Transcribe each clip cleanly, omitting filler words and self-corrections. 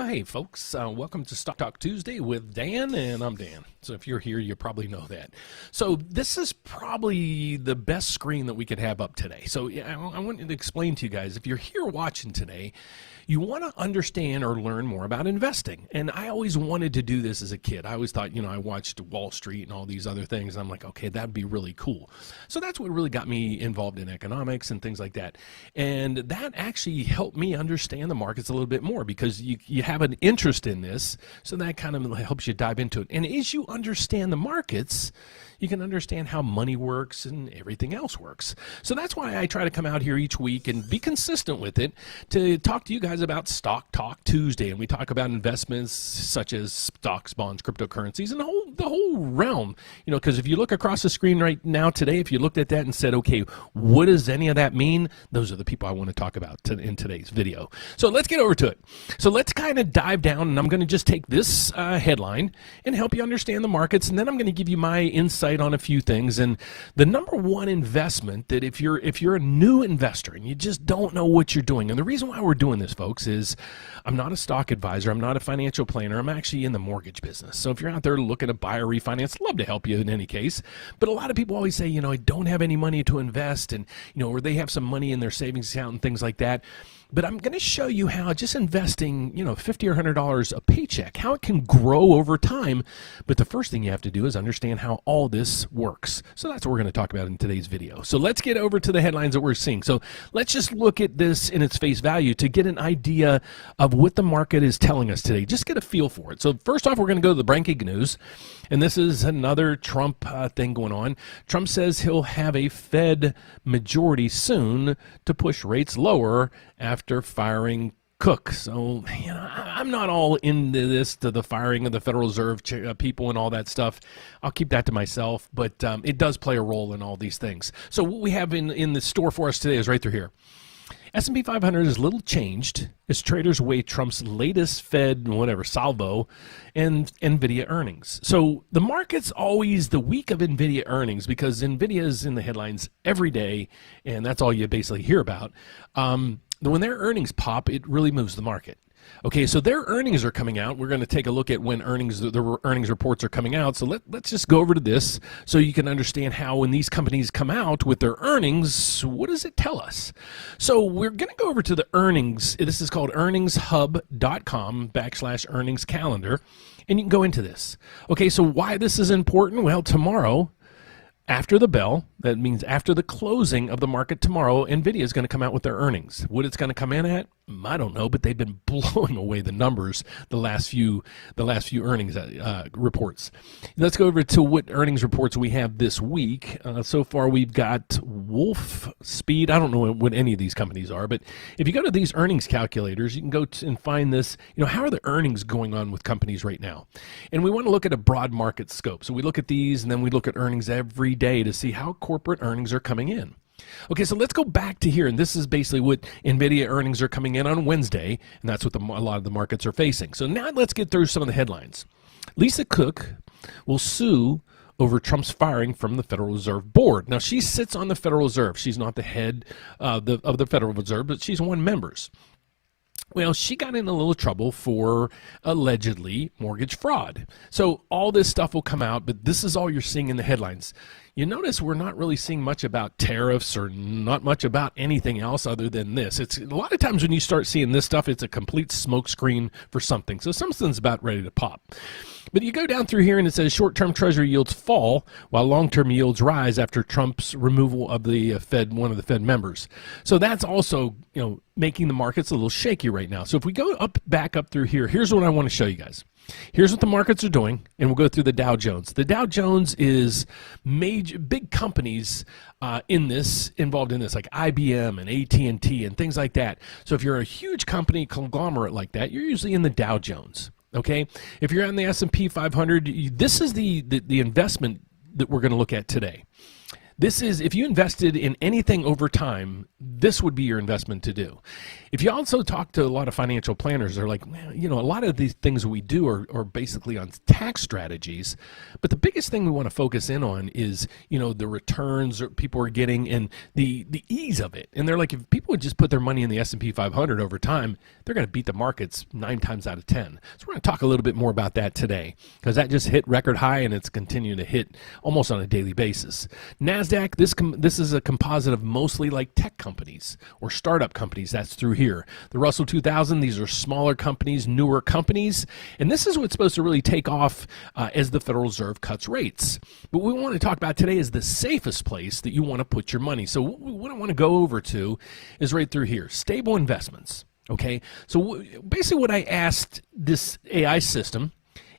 Hey folks, welcome to Stock Talk Tuesday with Dan, and I'm Dan. So if you're here, you probably know that. So this is probably the best screen that we could have up today. So I want to explain to you guys, if you're here watching today, you want to understand or learn more about investing. And I always wanted to do this as a kid. I always thought, I watched Wall Street and all these other things. And I'm like, okay, that'd be really cool. So that's what really got me involved in economics and things like that. And that actually helped me understand the markets a little bit more because you have an interest in this. So that kind of helps you dive into it. And as you understand the markets, you can understand how money works and everything else works. So that's why I try to come out here each week and be consistent with it to talk to you guys about Stock Talk Tuesday. And we talk about investments such as stocks, bonds, cryptocurrencies, and the whole realm. Because if you look across the screen right now today, if you looked at that and said, okay, what does any of that mean? Those are the people I want to talk about in today's video. So let's get over to it. So let's kind of dive down, and I'm going to just take this headline and help you understand the markets, and then I'm going to give you my insight on a few things. And the number one investment that if you're a new investor and you just don't know what you're doing, and the reason why we're doing this, folks, is I'm not a stock advisor, I'm not a financial planner, I'm actually in the mortgage business. So if you're out there looking to buy or refinance, love to help you in any case. But a lot of people always say, I don't have any money to invest, and or they have some money in their savings account and things like that. But I'm going to show you how just investing, $50 or $100 a paycheck, how it can grow over time. But the first thing you have to do is understand how all this works. So that's what we're going to talk about in today's video. So let's get over to the headlines that we're seeing. So let's just look at this in its face value to get an idea of what the market is telling us today. Just get a feel for it. So first off, we're going to go to the breaking news. And this is another Trump thing going on. Trump says he'll have a Fed majority soon to push rates lower after firing Cook. So, I'm not all into this, to the firing of the Federal Reserve people and all that stuff. I'll keep that to myself, but it does play a role in all these things. So what we have in the store for us today is right through here. S&P 500 is little changed as traders weigh Trump's latest Fed, salvo, and NVIDIA earnings. So the market's always the week of NVIDIA earnings because NVIDIA is in the headlines every day, and that's all you basically hear about. When their earnings pop, it really moves the market. Okay, so their earnings are coming out. We're going to take a look at when the earnings reports are coming out. So let's just go over to this so you can understand how when these companies come out with their earnings, what does it tell us? So we're going to go over to the earnings. This is called earningshub.com/earnings calendar, and you can go into this. Okay, so why this is important? Well, tomorrow, after the bell, that means after the closing of the market tomorrow, NVIDIA is going to come out with their earnings. What it's going to come in at, I don't know, but they've been blowing away the numbers the last few earnings reports. Let's go over to what earnings reports we have this week. So far, we've got Wolf Speed. I don't know what any of these companies are, but if you go to these earnings calculators, you can go and find this. How are the earnings going on with companies right now? And we want to look at a broad market scope. So we look at these, and then we look at earnings every day to see how corporate earnings are coming in. Okay, so let's go back to here, and this is basically what NVIDIA earnings are coming in on Wednesday, and that's what a lot of the markets are facing. So now let's get through some of the headlines. Lisa Cook will sue over Trump's firing from the Federal Reserve Board. Now, she sits on the Federal Reserve. She's not the head of the Federal Reserve, but she's one of members. Well, she got in a little trouble for allegedly mortgage fraud. So all this stuff will come out, but this is all you're seeing in the headlines. You notice we're not really seeing much about tariffs or not much about anything else other than this. It's a lot of times when you start seeing this stuff, it's a complete smokescreen for something. So something's about ready to pop. But you go down through here and it says short-term Treasury yields fall while long-term yields rise after Trump's removal of the one of the Fed members. So that's also, making the markets a little shaky right now. So if we go back up through here, here's what I want to show you guys. Here's what the markets are doing, and we'll go through the Dow Jones. The Dow Jones is big companies involved in this, like IBM and AT&T and things like that. So if you're a huge company conglomerate like that, you're usually in the Dow Jones. Okay, if you're on the S&P 500, this is the investment that we're going to look at today. This is, if you invested in anything over time, this would be your investment to do. If you also talk to a lot of financial planners, they're like, well, you know, a lot of these things we do are basically on tax strategies, but the biggest thing we want to focus in on is, you know, the returns people are getting and the ease of it. And they're like, if people would just put their money in the S&P 500 over time, they're going to beat the markets 9 times out of 10. So we're going to talk a little bit more about that today, because that just hit record high and it's continuing to hit almost on a daily basis. NASDAQ, this is a composite of mostly like tech companies or startup companies. That's through here. The Russell 2000, these are smaller companies, newer companies, and this is what's supposed to really take off as the Federal Reserve cuts rates. But what we want to talk about today is the safest place that you want to put your money. So what I want to go over to is right through here, stable investments. Okay, so basically what I asked this AI system,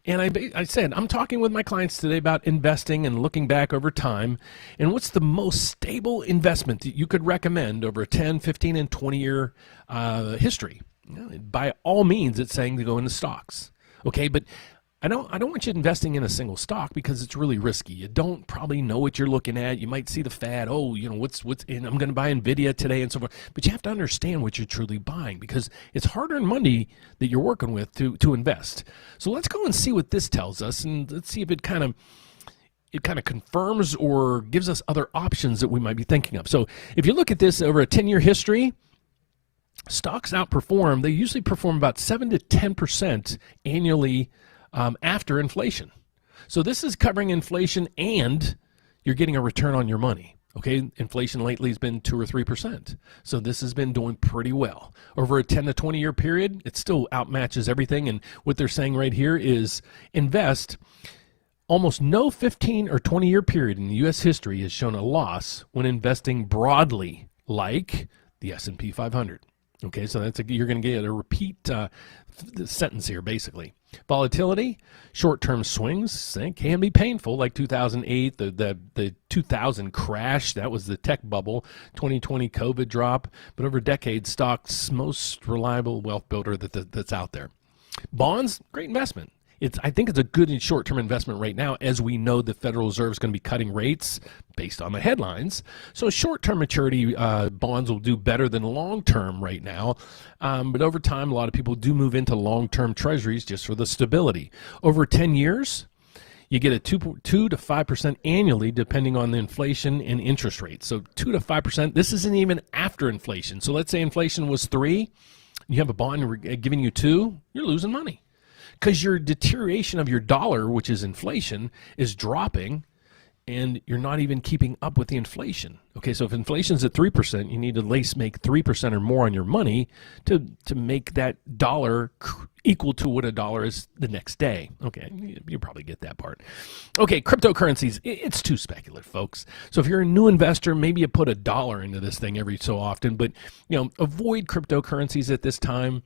and I said, I'm talking with my clients today about investing and looking back over time, and what's the most stable investment that you could recommend over a 10, 15, and 20-year history? By all means, it's saying to go into stocks. Okay, but I don't want you investing in a single stock because it's really risky. You don't probably know what you're looking at. You might see the fad. Oh, you know, what's in, I'm going to buy NVIDIA today and so forth. But you have to understand what you're truly buying, because it's hard-earned money that you're working with to invest. So let's go and see what this tells us, and let's see if it kind of confirms or gives us other options that we might be thinking of. So if you look at this over a 10-year history, stocks outperform. They usually perform about 7 to 10% annually after inflation. So this is covering inflation and you're getting a return on your money. Okay, inflation lately has been 2 or 3%. So this has been doing pretty well. Over a 10 to 20 year period, it still outmatches everything. And what they're saying right here is invest. Almost no 15 or 20 year period in the U.S. history has shown a loss when investing broadly like the S&P 500. Okay, so you're going to get a repeat sentence here, basically. Volatility, short-term swings can be painful, like 2008, the 2000 crash. That was the tech bubble. 2020 COVID drop. But over decades, stocks, most reliable wealth builder that's out there. Bonds, great investment. I think it's a good short-term investment right now, as we know the Federal Reserve is going to be cutting rates based on the headlines. So short-term maturity bonds will do better than long-term right now. But over time, a lot of people do move into long-term treasuries just for the stability. Over 10 years, you get a 2 to 5% annually, depending on the inflation and interest rates. So 2 to 5%. This isn't even after inflation. So let's say inflation was 3, you have a bond giving you 2, you're losing money, because your deterioration of your dollar, which is inflation, is dropping, and you're not even keeping up with the inflation. Okay, so if inflation's at 3%, you need to at least make 3% or more on your money to make that dollar equal to what a dollar is the next day. Okay, you probably get that part. Okay, cryptocurrencies, it's too speculative, folks. So if you're a new investor, maybe you put $1 into this thing every so often, but avoid cryptocurrencies at this time.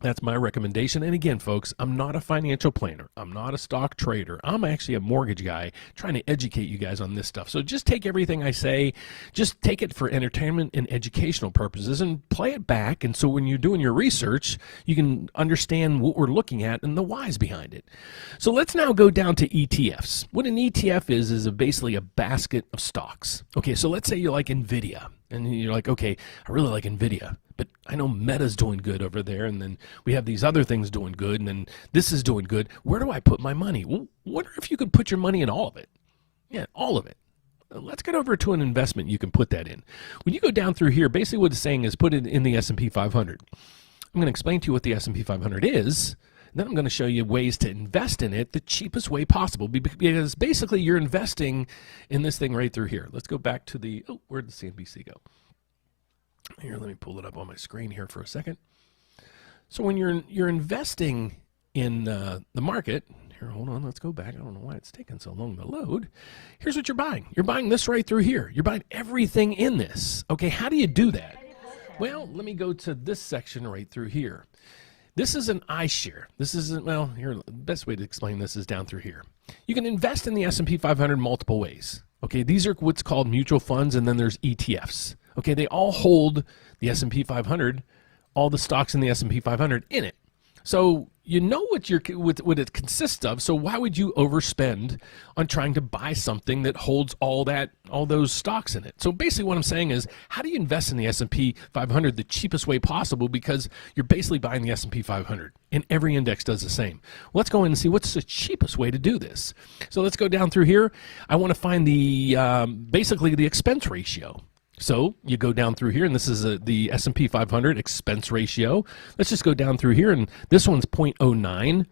That's my recommendation. And again, folks, I'm not a financial planner. I'm not a stock trader. I'm actually a mortgage guy trying to educate you guys on this stuff. So just take everything I say, just take it for entertainment and educational purposes and play it back. And so when you're doing your research, you can understand what we're looking at and the whys behind it. So let's now go down to ETFs. What an ETF is basically a basket of stocks. Okay, so let's say you like NVIDIA. And you're like, okay, I really like NVIDIA, but I know Meta's doing good over there, and then we have these other things doing good, and then this is doing good. Where do I put my money? Well, wonder if you could put your money in all of it. Yeah, all of it. Let's get over to an investment you can put that in. When you go down through here, basically what it's saying is put it in the S&P 500. I'm going to explain to you what the S&P 500 is. Then I'm going to show you ways to invest in it the cheapest way possible, because basically you're investing in this thing right through here. Let's go back to where'd the CNBC go? Here, let me pull it up on my screen here for a second. So when you're investing in the market, here, hold on, let's go back. I don't know why it's taking so long to load. Here's what you're buying. You're buying this right through here. You're buying everything in this. Okay, how do you do that? Well, let me go to this section right through here. This is an iShare. This isn't, well, here, the best way to explain this is down through here. You can invest in the S&P 500 multiple ways. Okay, these are what's called mutual funds, and then there's ETFs. Okay, they all hold the S&P 500, all the stocks in the S&P 500 in it. So you know what it consists of. So why would you overspend on trying to buy something that holds all those stocks in it? So basically what I'm saying is, how do you invest in the S&P 500 the cheapest way possible? Because you're basically buying the S&P 500 and every index does the same. Well, let's go in and see what's the cheapest way to do this. So let's go down through here. I want to find basically the expense ratio. So you go down through here, and this is the S&P 500 expense ratio. Let's just go down through here, and this one's 0.09.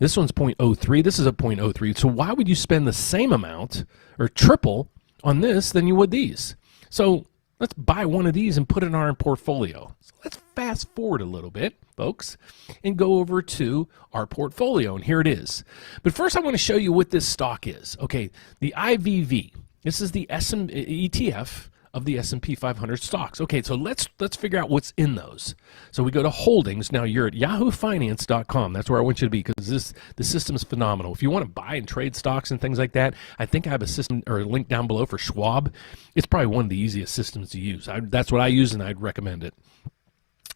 This one's 0.03. This is a 0.03. So why would you spend the same amount or triple on this than you would these? So let's buy one of these and put it in our portfolio. So let's fast forward a little bit, folks, and go over to our portfolio, and here it is. But first I want to show you what this stock is. Okay, the IVV. This is the ETF of the S&P 500 stocks. Okay, so let's figure out what's in those. So we go to holdings. Now you're at yahoofinance.com. That's where I want you to be, because the system is phenomenal. If you want to buy and trade stocks and things like that, I think I have a system or a link down below for Schwab. It's probably one of the easiest systems to use. That's what I use, and I'd recommend it.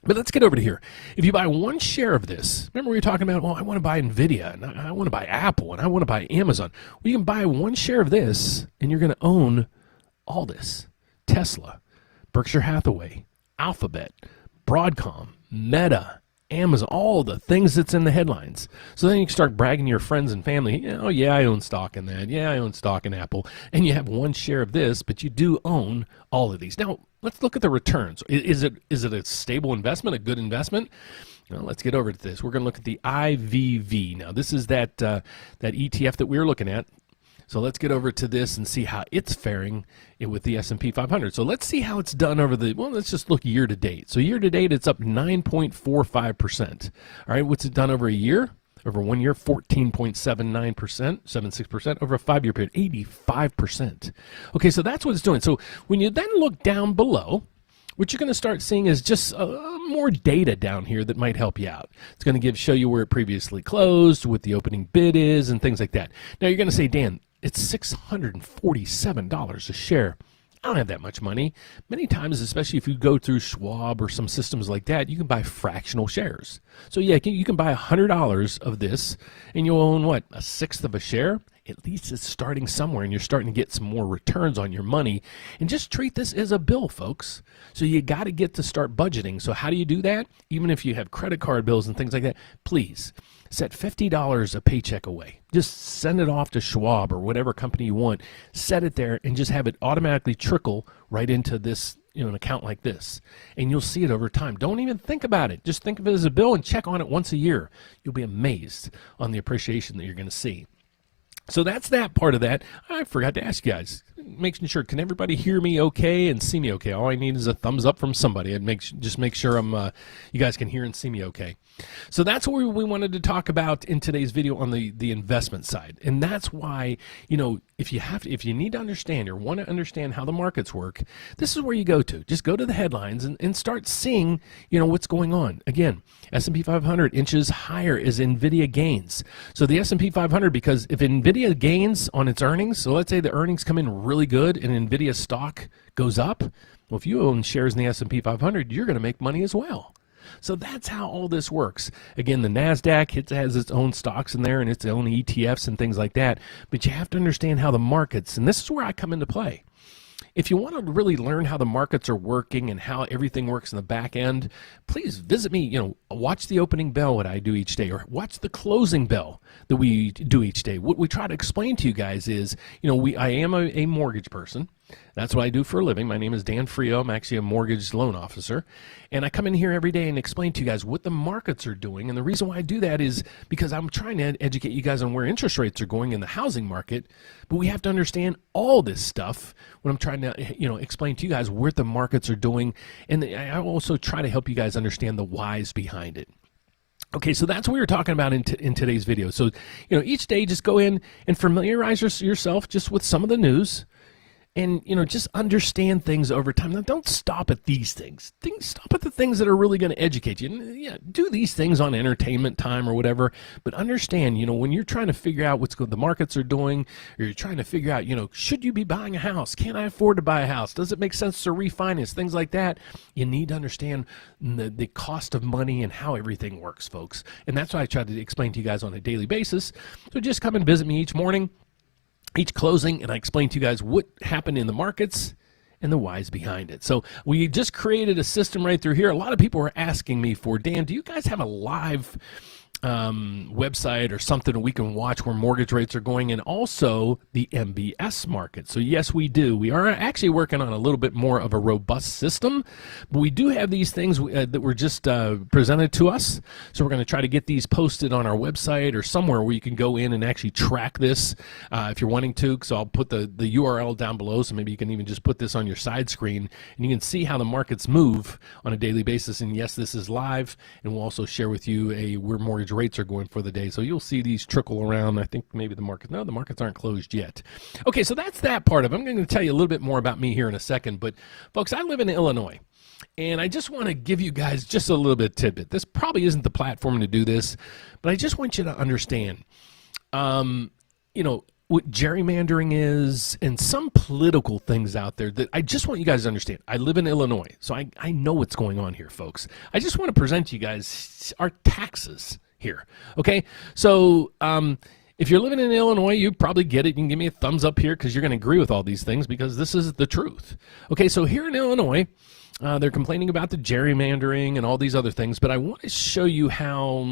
But let's get over to here. If you buy one share of this, remember we were talking about, well, I want to buy NVIDIA, and I want to buy Apple, and I want to buy Amazon. Well, you can buy one share of this, and you're going to own all this. Tesla, Berkshire Hathaway, Alphabet, Broadcom, Meta, Amazon, all the things that's in the headlines. So then you can start bragging to your friends and family, oh yeah, I own stock in that. Yeah, I own stock in Apple. And you have one share of this, but you do own all of these. Now, let's look at the returns. Is it a stable investment, a good investment? Well, let's get over to this. We're going to look at the IVV. Now, this is that ETF that we were looking at. So let's get over to this and see how it's faring with the S&P 500. So let's see how it's done over let's just look year to date. So year to date, it's up 9.45%. All right, what's it done over a year? Over 1 year, 14.79%, 76%. Over a 5-year period, 85%. Okay, so that's what it's doing. So when you then look down below, what you're going to start seeing is just more data down here that might help you out. It's going to show you where it previously closed, what the opening bid is, and things like that. Now you're going to say, Dan, it's $647 a share. I don't have that much money. Many times, especially if you go through Schwab or some systems like that, you can buy fractional shares. So yeah, you can buy $100 of this, and you'll own what, a sixth of a share? At least it's starting somewhere, and you're starting to get some more returns on your money. And just treat this as a bill, folks. So you got to get to start budgeting. So how do you do that? Even if you have credit card bills and things like that, please set $50 a paycheck away. Just send it off to Schwab or whatever company you want. Set it there and just have it automatically trickle right into this, an account like this. And you'll see it over time. Don't even think about it. Just think of it as a bill and check on it once a year. You'll be amazed on the appreciation that you're going to see. So that's that part of that. I forgot to ask you guys, making sure, can everybody hear me okay and see me okay? All I need is a thumbs up from somebody. Just make sure you guys can hear and see me okay. So that's what we wanted to talk about in today's video on the investment side. And that's why, if you need to understand or want to understand how the markets work, this is where you go to. Just go to the headlines and start seeing, what's going on. Again, S&P 500 inches higher as NVIDIA gains. So the S&P 500, because if NVIDIA gains on its earnings, so let's say the earnings come in really good and NVIDIA stock goes up, well, if you own shares in the S&P 500, you're going to make money as well. So that's how all this works. Again, the NASDAQ has its own stocks in there and its own ETFs and things like that. But you have to understand how the markets, and this is where I come into play. If you want to really learn how the markets are working and how everything works in the back end, please visit me, watch the opening bell that I do each day, or watch the closing bell that we do each day. What we try to explain to you guys is, I am a mortgage person. That's what I do for a living. My name is Dan Frio. I'm actually a mortgage loan officer. And I come in here every day and explain to you guys what the markets are doing. And the reason why I do that is because I'm trying to educate you guys on where interest rates are going in the housing market. But we have to understand all this stuff when I'm trying to, explain to you guys what the markets are doing. And I also try to help you guys understand the whys behind it. Okay, so that's what we were talking about in today's video. So, each day just go in and familiarize yourself just with some of the news. and just understand things over time. Now, don't stop at these things. Stop at the things that are really going to educate you. And, yeah, do these things on entertainment time or whatever, but understand, when you're trying to figure out what's the markets are doing, or you're trying to figure out, should you be buying a house? Can I afford to buy a house? Does it make sense to refinance? Things like that. You need to understand the cost of money and how everything works, folks. And that's what I try to explain to you guys on a daily basis. So just come and visit me each morning, each closing, and I explain to you guys what happened in the markets and the whys behind it. So we just created a system right through here. A lot of people are asking me for, Dan, do you guys have a live website or something that we can watch where mortgage rates are going, and also the MBS market? So yes, we do. We are actually working on a little bit more of a robust system, but we do have these things that were just presented to us. So we're going to try to get these posted on our website or somewhere where you can go in and actually track this if you're wanting to. So I'll put the URL down below, so maybe you can even just put this on your side screen and you can see how the markets move on a daily basis. And yes, this is live, and we'll also share with you where mortgage rates are going for the day. So you'll see these trickle around. I think maybe the markets aren't closed yet. Okay, so that's that part of it. I'm going to tell you a little bit more about me here in a second, but folks, I live in Illinois, and I just want to give you guys just a little bit of tidbit. This probably isn't the platform to do this, but I just want you to understand, what gerrymandering is and some political things out there that I just want you guys to understand. I live in Illinois, so I know what's going on here, folks. I just want to present to you guys our taxes here, okay? So if you're living in Illinois, you probably get it. You can give me a thumbs up here because you're going to agree with all these things because this is the truth. Okay, so here in Illinois, they're complaining about the gerrymandering and all these other things, but I want to show you how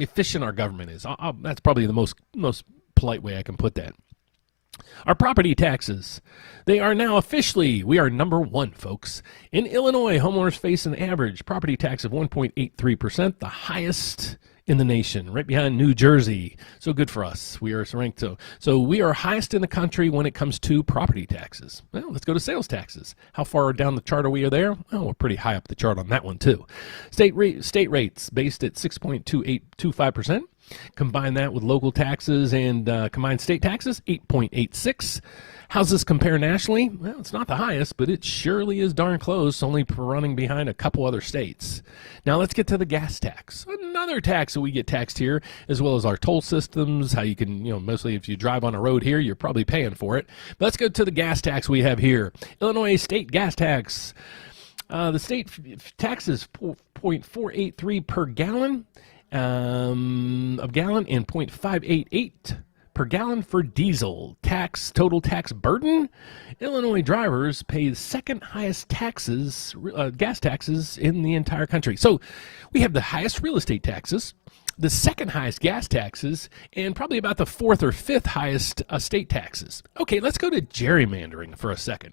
efficient our government is. That's probably the most polite way I can put that. Our property taxes, they are now officially, we are number one, folks. In Illinois, homeowners face an average property tax of 1.83%, the highest in the nation, right behind New Jersey. So good for us. We are ranked so we are highest in the country when it comes to property taxes. Well, let's go to sales taxes. How far down the chart are we there? Well, we're pretty high up the chart on that one too. State rates based at 6.2825%. Combine that with local taxes and combined state taxes, 8.86. How's this compare nationally? Well, it's not the highest, but it surely is darn close, only running behind a couple other states. Now let's get to the gas tax. Another tax that we get taxed here, as well as our toll systems, how you can, mostly if you drive on a road here, you're probably paying for it. But let's go to the gas tax we have here. Illinois state gas tax. The state tax is 0.483 per gallon. Of gallon and 0.588 per gallon for diesel. Total tax burden. Illinois drivers pay the second highest taxes, gas taxes in the entire country. So we have the highest real estate taxes, the second highest gas taxes, and probably about the fourth or fifth highest state taxes. Okay, let's go to gerrymandering for a second.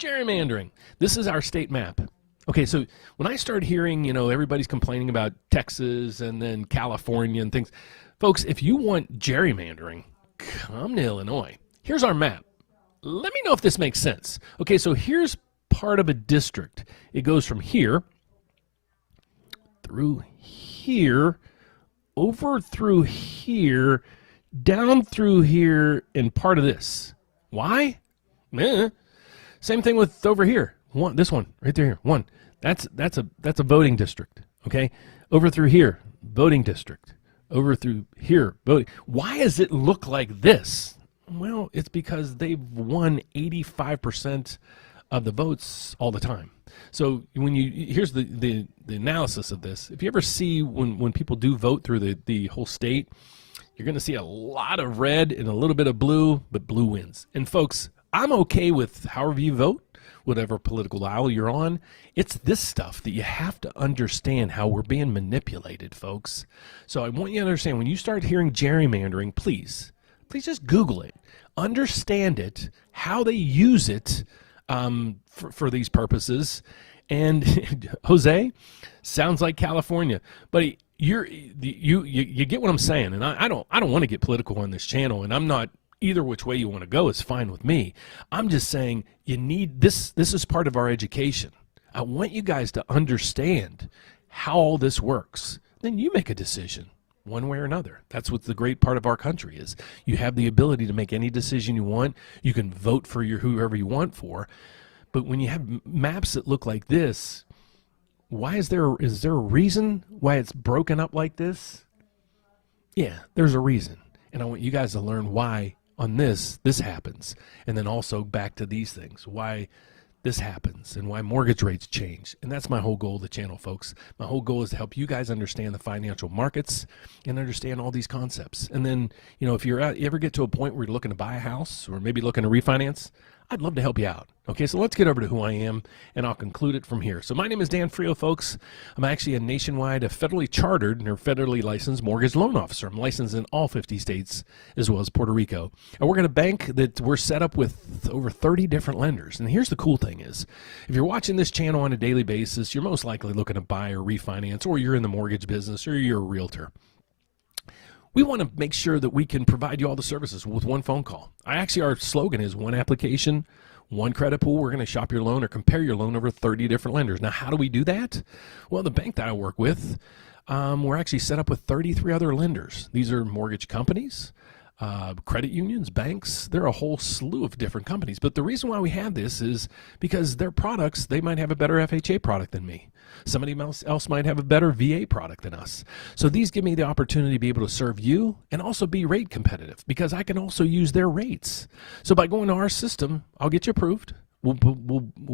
Gerrymandering. This is our state map. Okay, so when I start hearing, everybody's complaining about Texas and then California and things, folks, if you want gerrymandering, come to Illinois. Here's our map. Let me know if this makes sense. Okay, so here's part of a district. It goes from here, through here, over through here, down through here, and part of this. Why? Same thing with over here. This one right there. One. That's a voting district. Okay, over through here, voting district. Over through here, voting. Why does it look like this? Well, it's because they've won 85% of the votes all the time. So here's the analysis of this. If you ever see when people do vote through the whole state, you're going to see a lot of red and a little bit of blue, but blue wins. And folks, I'm okay with however you vote, whatever political aisle you're on. It's this stuff that you have to understand how we're being manipulated, folks. So I want you to understand, when you start hearing gerrymandering, please just Google it. Understand it, how they use it for these purposes. And Jose, sounds like California. But you get what I'm saying. And I don't want to get political on this channel, and I'm not. Either which way you want to go is fine with me. I'm just saying you need this. This is part of our education. I want you guys to understand how all this works. Then you make a decision. one way or another. That's what's the great part of our country is you have the ability to make any decision you want. You can vote for whoever you want for. But when you have maps that look like this, is there a reason why it's broken up like this? Yeah, there's a reason. And I want you guys to learn why on this happens. And then also back to these things, why this happens and why mortgage rates change. And that's my whole goal of the channel, folks. My whole goal is to help you guys understand the financial markets and understand all these concepts. And then, if you ever get to a point where you're looking to buy a house or maybe looking to refinance, I'd love to help you out. Okay, so let's get over to who I am, and I'll conclude it from here. So my name is Dan Frio, folks. I'm actually a federally chartered or federally licensed mortgage loan officer. I'm licensed in all 50 states as well as Puerto Rico. I work at a bank that we're set up with over 30 different lenders. And here's the cool thing is, if you're watching this channel on a daily basis, you're most likely looking to buy or refinance, or you're in the mortgage business, or you're a realtor. We want to make sure that we can provide you all the services with one phone call. Our slogan is one application, one credit pool. We're going to shop your loan or compare your loan over 30 different lenders. Now, how do we do that? Well, the bank that I work with, we're actually set up with 33 other lenders. These are mortgage companies, credit unions, banks. They're a whole slew of different companies. But the reason why we have this is because their products, they might have a better FHA product than me. Somebody else might have a better VA product than us. So these give me the opportunity to be able to serve you and also be rate competitive because I can also use their rates. So by going to our system, I'll get you approved. We'll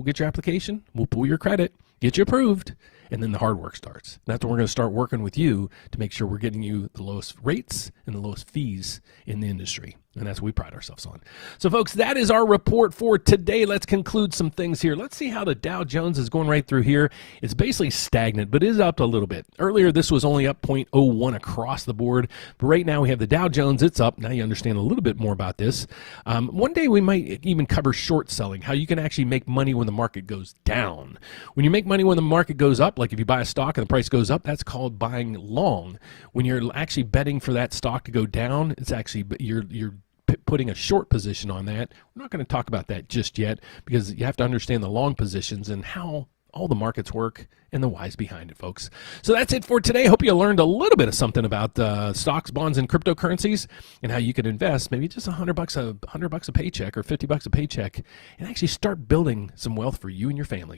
get your application. We'll pull your credit, get you approved, and then the hard work starts. That's when we're going to start working with you to make sure we're getting you the lowest rates and the lowest fees in the industry. And that's what we pride ourselves on. So, folks, that is our report for today. Let's conclude some things here. Let's see how the Dow Jones is going right through here. It's basically stagnant, but it is up a little bit. Earlier, this was only up 0.01 across the board. But right now, we have the Dow Jones. It's up. Now you understand a little bit more about this. One day, we might even cover short selling, how you can actually make money when the market goes down. When you make money when the market goes up, like if you buy a stock and the price goes up, that's called buying long. When you're actually betting for that stock to go down, it's actually you're putting a short position on that. We're not going to talk about that just yet because you have to understand the long positions and how all the markets work and the whys behind it, folks. So that's it for today. Hope you learned a little bit of something about stocks, bonds, and cryptocurrencies and how you can invest maybe just $100 a paycheck or $50 a paycheck and actually start building some wealth for you and your family.